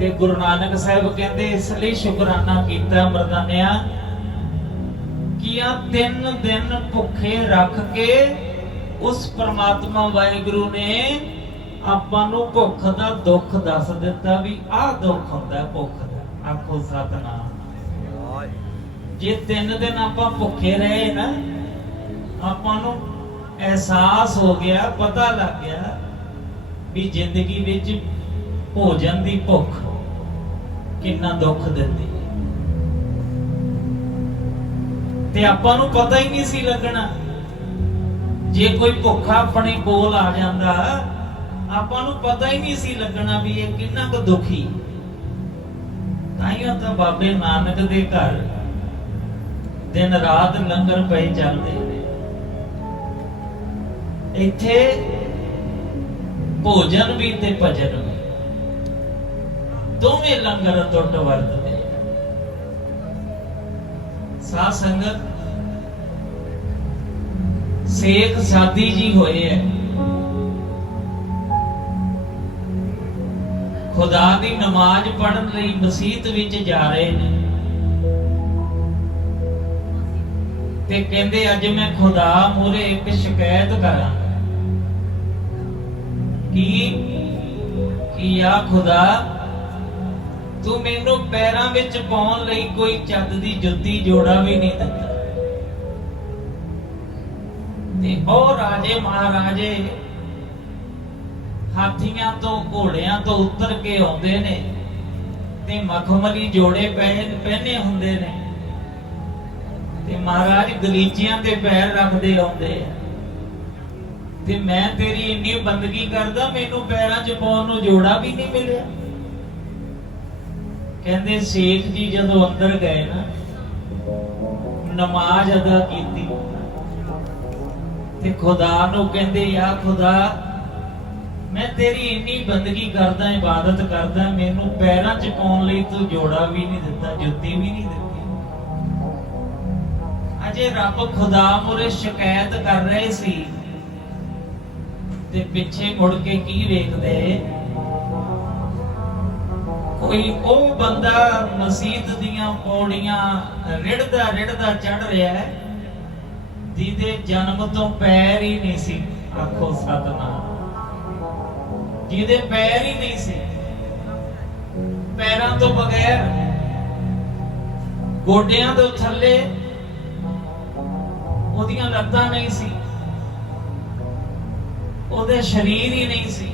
ਤੇ ਗੁਰੂ ਨਾਨਕ ਸਾਹਿਬ ਕਹਿੰਦੇ, ਇਸ ਲਈ ਸ਼ੁਕਰਾਨਾ ਕੀਤਾ ਮਰਦਾਨਿਆ, ਕਿ ਤਿੰਨ ਦਿਨ ਭੁੱਖੇ ਰੱਖ ਕੇ ਉਸ ਪ੍ਰਮਾਤਮਾ ਵਾਹਿਗੁਰੂ ਨੇ ਆਪਾਂ ਨੂੰ ਭੁੱਖ ਦਾ ਦੁੱਖ ਦੱਸ ਦਿੱਤਾ ਵੀ ਆਹ ਦੁੱਖ ਹੁੰਦਾ ਭੁੱਖ ਦਾ। ਆਖੋ ਸਤਨਾਮ। ਜੇ ਤਿੰਨ ਦਿਨ ਆਪਾਂ ਭੁੱਖੇ ਰਹੇ ਨਾ, ਆਪਾਂ ਨੂੰ ਅਹਿਸਾਸ ਹੋ ਗਿਆ, ਪਤਾ ਲੱਗ ਗਿਆ ਵੀ ਜ਼ਿੰਦਗੀ ਵਿੱਚ ਭੋਜਨ ਦੀ ਭੁੱਖ ਕਿੰਨਾ ਦੁੱਖ ਦਿੰਦੀ ਹੈ। ਤੇ ਆਪਾਂ ਨੂੰ ਪਤਾ ਹੀ ਨਹੀਂ ਸੀ ਲੱਗਣਾ। ਜੇ ਕੋਈ ਭੁੱਖਾ ਆਪਣੇ ਕੋਲ ਆ ਜਾਂਦਾ, ਆਪਾਂ ਨੂੰ ਪਤਾ ਹੀ ਨਹੀਂ ਸੀ ਲੱਗਣਾ ਵੀ ਇਹ ਕਿੰਨਾ ਕੁ ਦੁਖੀ ਤਾਈਓ ਤਾਂ ਬਾਬੇ ਨਾਨਕ ਦੇ ਘਰ ਦਿਨ ਰਾਤ ਲੰਗਰ ਪਏ ਚੱਲਦੇ ਨੇ। ਇੱਥੇ ਭੋਜਨ ਵੀ ਤੇ ਭਜਨ ਵੀ। ਦੋਵੇਂ ਲੰਗਰ ਟੁੱਟ ਵਰਤਦੇ ਸਾਧ ਸੰਗਤ ਸੇਖ ਸਾਦੀ ਜੀ ਹੋਏ ਹੈ ਖੁਦਾ ਦੀ ਨਮਾਜ਼ ਪੜਨ ਲਈ ਮਸਜਿਦ ਵਿੱਚ ਜਾ ਰਹੇ ਨੇ ਤੇ ਕਹਿੰਦੇ ਅੱਜ ਮੈਂ ਖੁਦਾ ਮੂਹਰੇ ਇੱਕ ਸ਼ਿਕਾਇਤ ਕਰਾਂ ਕੀ ਕਿ ਆ ਖੁਦਾ ਤੂੰ ਮੈਨੂੰ ਪੈਰਾਂ ਵਿੱਚ ਪਾਉਣ ਲਈ ਕੋਈ ਚੱਦ ਦੀ ਜੁੱਤੀ, ਜੋੜਾ ਵੀ ਨਹੀਂ ਦਿੱਤਾ। ਤੇ ਉਹ ਰਾਜੇ ਮਹਾਰਾਜੇ ਹਾਥੀਆਂ ਤੋਂ, ਘੋੜਿਆਂ ਤੋਂ ਉਤਰ ਕੇ ਆਉਂਦੇ ਨੇ ਤੇ ਮਖਮਲੀ ਜੋੜੇ ਪਹਿਨ ਪਹਿਨੇ ਹੁੰਦੇ ਨੇ। ਤੇ ਮਹਾਰਾਜ ਗਲੀਚਿਆਂ ਤੇ ਪੈਰ ਰੱਖਦੇ ਆਉਂਦੇ ਆ। ਤੇ ਮੈਂ ਤੇਰੀ ਇੰਨੀ ਬੰਦਗੀ ਕਰਦਾ, ਮੈਨੂੰ ਪੈਰਾਂ 'ਚ ਪਾਉਣ ਨੂੰ ਜੋੜਾ ਵੀ ਨਹੀਂ ਮਿਲਿਆ। ਕਹਿੰਦੇ ਸ਼ੇਖ ਜੀ ਜਦੋਂ ਅੰਦਰ ਗਏ ਨਾ, ਨਮਾਜ਼ ਅਦਾ ਕੀਤੀ। ਤੇ ਖੁਦਾ ਨੂੰ ਕਹਿੰਦੇ, ਯਾ ਖੁਦਾ, ਮੈਂ ਤੇਰੀ ਇੰਨੀ ਬੰਦਗੀ ਕਰਦਾ, ਇਬਾਦਤ ਕਰਦਾ, ਮੈਨੂੰ ਪੈਰਾਂ 'ਚ ਪਾਉਣ ਲਈ ਤੂੰ ਜੋੜਾ ਵੀ ਨਹੀਂ ਦਿੱਤਾ, ਜੁੱਤੀ ਵੀ ਨਹੀਂ ਦਿੱਤੀ। ਅਜੇ ਰੱਬ ਖੁਦਾ ਮੁਰੇ ਸ਼ਿਕਾਇਤ ਕਰ ਰਹੇ ਸੀ। ਤੇ ਪਿੱਛੇ ਮੁੜ ਕੇ ਕੀ ਵੇਖਦੇ? ਕੋਈ ਉਹ ਬੰਦਾ ਮਸਜਿਦ ਦੀਆਂ ਪੌੜੀਆਂ ਰਿੜਦਾ ਰਿੜਦਾ ਚੜ ਰਿਹਾ ਹੈ। ਜਿਹਦੇ ਜਨਮ ਤੋਂ ਪੈਰ ਹੀ ਨਹੀਂ ਸੀ, ਆਖੋ ਸਤਨਾਮ। ਜਿਹਦੇ ਪੈਰ ਹੀ ਨਹੀਂ ਸੀ, ਪੈਰਾਂ ਤੋਂ ਬਗੈਰ ਗੋਡਿਆਂ ਤੋਂ ਥੱਲੇ ਉਹਦੀਆਂ ਲੱਤਾਂ ਨਹੀਂ ਸੀ, ਉਹਦੇ ਸਰੀਰ ਹੀ ਨਹੀਂ ਸੀ।